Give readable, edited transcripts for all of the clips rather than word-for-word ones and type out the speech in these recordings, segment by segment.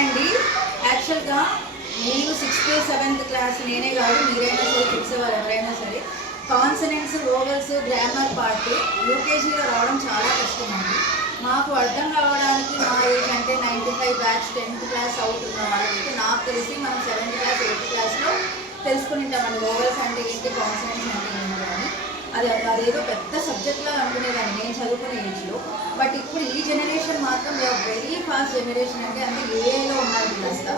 అండి, యాక్చువల్గా నేను 6th 7th క్లాస్ నేనే కాదు మీరైనా సరే ఫిక్సేవారు ఎవరైనా సరే కాన్సనెంట్స్ వోవెల్స్ గ్రామర్ పార్ట్ యూకేజీలో రావడం చాలా కష్టం అండి. మాకు అర్థం కావడానికి మా ఏజ్ అంటే 95 బ్యాచ్ 10th క్లాస్ అవుతున్న వాళ్ళకి నాకు తెలిసి మనం 7th క్లాస్ 8th క్లాస్లో తెలుసుకుంటామండి వోవెల్స్ అంటే ఏంటి కాన్సనెంట్స్ అంటే ఏంటి అని. అదేదో పెద్ద సబ్జెక్ట్లా అనుకునేదాన్ని నేను చదువుకునే ఏజ్లో. బట్ ఇప్పుడు ఈ జనరేషన్ మాత్రం వెరీ ఫాస్ట్ జనరేషన్ అంటే ఏఐలో ఉన్నారు కాస్త.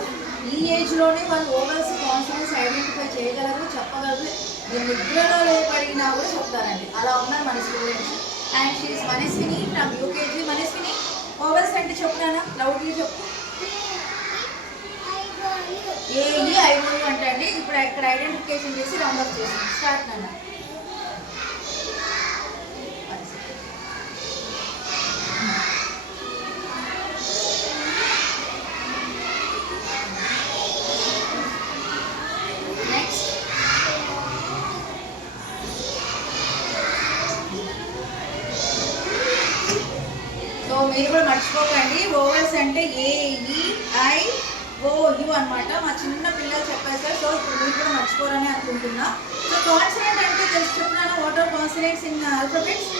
ఈ ఏజ్లోనే వాళ్ళు ఓవెల్స్ కాన్సనెంట్స్ ఐడెంటిఫై చేయగలరు, చెప్పగలరు. నిద్రలో లేపడినా కూడా చెప్తారండి. అలా ఉన్నారు మన students. And she's Manaswini from UKG. Manaswini vowels అంటే చెప్పునా లౌడ్లీ చెప్పు. ఏఈ ఐఓయు అంటే అండి. ఇప్పుడు ఇక్కడ ఐడెంటిఫికేషన్ చేసి రౌండ్ అప్ చేసాం. స్టార్ట్ నాన్న. మీరు కూడా మర్చిపోకండి ఓవెల్స్ అంటే AEIOU అనమాట. మా చిన్న పిల్లలు చెప్పారు సార్. సో ఇప్పుడు మీరు కూడా మర్చిపోరని అనుకుంటున్నా. సో కాన్సనెంట్ అంటే తెలుసు చెప్తున్నాను. What are consonants in alphabets?